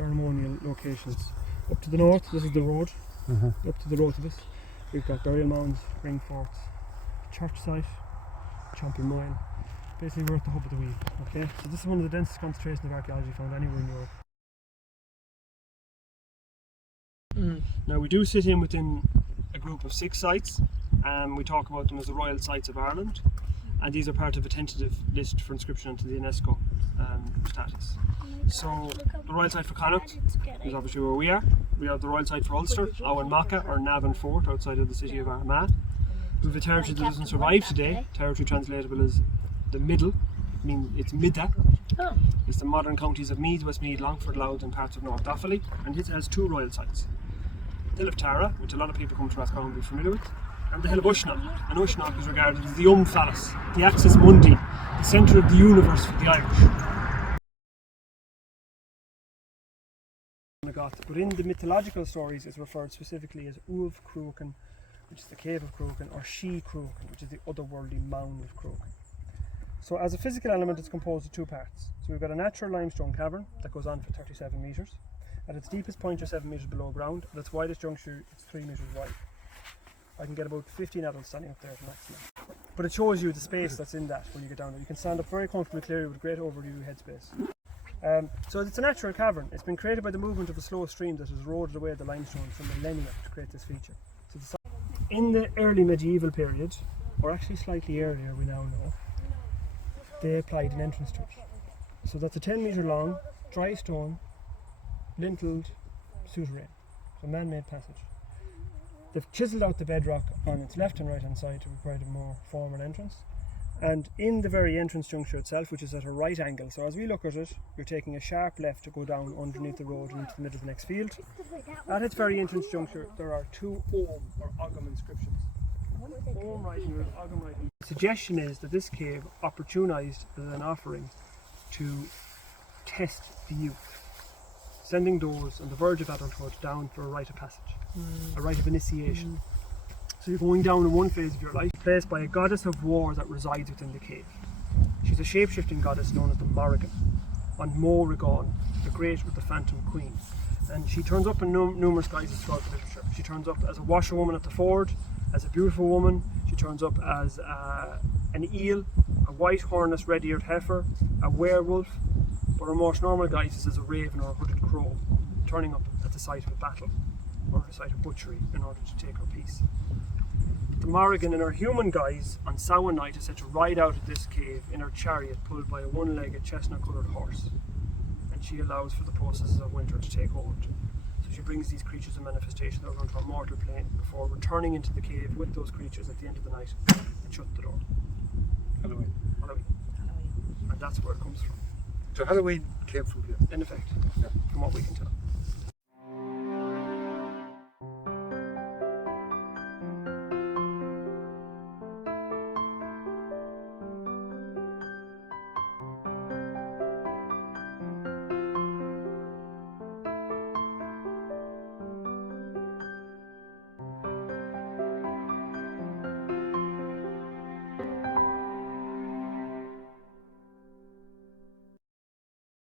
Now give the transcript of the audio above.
ceremonial locations. Up to the north, this is the road. Up to the road of this, we've got burial mounds, ring forts, church site, Champion Moyle. Basically, we're at the hub of the wheel. Okay, so this is one of the densest concentrations of archaeology found anywhere in Europe. Now we do sit in within a group of 6 sites, and we talk about them as the Royal Sites of Ireland, and these are part of a tentative list for inscription into the UNESCO status. So the Royal Site for Connacht is obviously where we are. We have the Royal Site for Ulster, Owenmacka or Navan Fort outside of the city of Armagh. We have a territory that doesn't survive today, territory translatable as the Middle, meaning it's Midda. It's the modern counties of Meath, Westmeath, Longford, Louth and parts of North Offaly, and it has 2 royal sites. The Hill of Tara, which a lot of people come to Rathcroghan will be familiar with, and the Hill of Uisneach. And Uisneach is regarded as the Phallus, the Axis Mundi, the centre of the universe for the Irish. But in the mythological stories it's referred specifically as Uav Cruachan, which is the cave of Cruachan, or She Cruachan, which is the otherworldly mound of Cruachan. So as a physical element it's composed of 2 parts. So we've got a natural limestone cavern that goes on for 37 metres. At its deepest point you're 7 metres below ground. At its widest juncture it's 3 metres wide. I can get about 15 adults standing up there at maximum. But it shows you the space that's in that when you get down there. You can stand up very comfortably clearly with a great overview headspace. So it's a natural cavern. It's been created by the movement of a slow stream that has eroded away the limestone for millennia to create this feature. So in the early medieval period, or actually slightly earlier we now know, they applied an entrance to it. So that's a 10 metre long, dry stone, lintled souterrain, so man-made passage. They've chiselled out the bedrock on its left and right hand side to provide a more formal entrance. And in the very entrance juncture itself, which is at a right angle, so as we look at it, you're taking a sharp left to go down underneath the road and into the middle of the next field. At its very entrance juncture, there are 2 Om or Ogham inscriptions. Om writing or Ogham writing. The suggestion is that this cave opportunised as an offering to test the youth, sending those on the verge of adulthood down for a rite of passage, a rite of initiation. So you're going down in one phase of your life, placed by a goddess of war that resides within the cave. She's a shape-shifting goddess known as the Morrigan, on Morrigan, the Great or the Phantom Queen. And she turns up in numerous guises throughout the literature. She turns up as a washerwoman at the ford, as a beautiful woman. She turns up as an eel, a white hornless red-eared heifer, a werewolf, but her most normal guise is as a raven or a hooded crow, turning up at the site of a battle or a site of butchery in order to take her piece. The Morrigan in her human guise on Samhain night is said to ride out of this cave in her chariot pulled by a one-legged chestnut-coloured horse, and she allows for the processes of winter to take hold. So she brings these creatures in manifestation over onto a mortal plane before returning into the cave with those creatures at the end of the night and shut the door. Halloween. And that's where it comes from. So Halloween came from here? In effect, from what we can tell.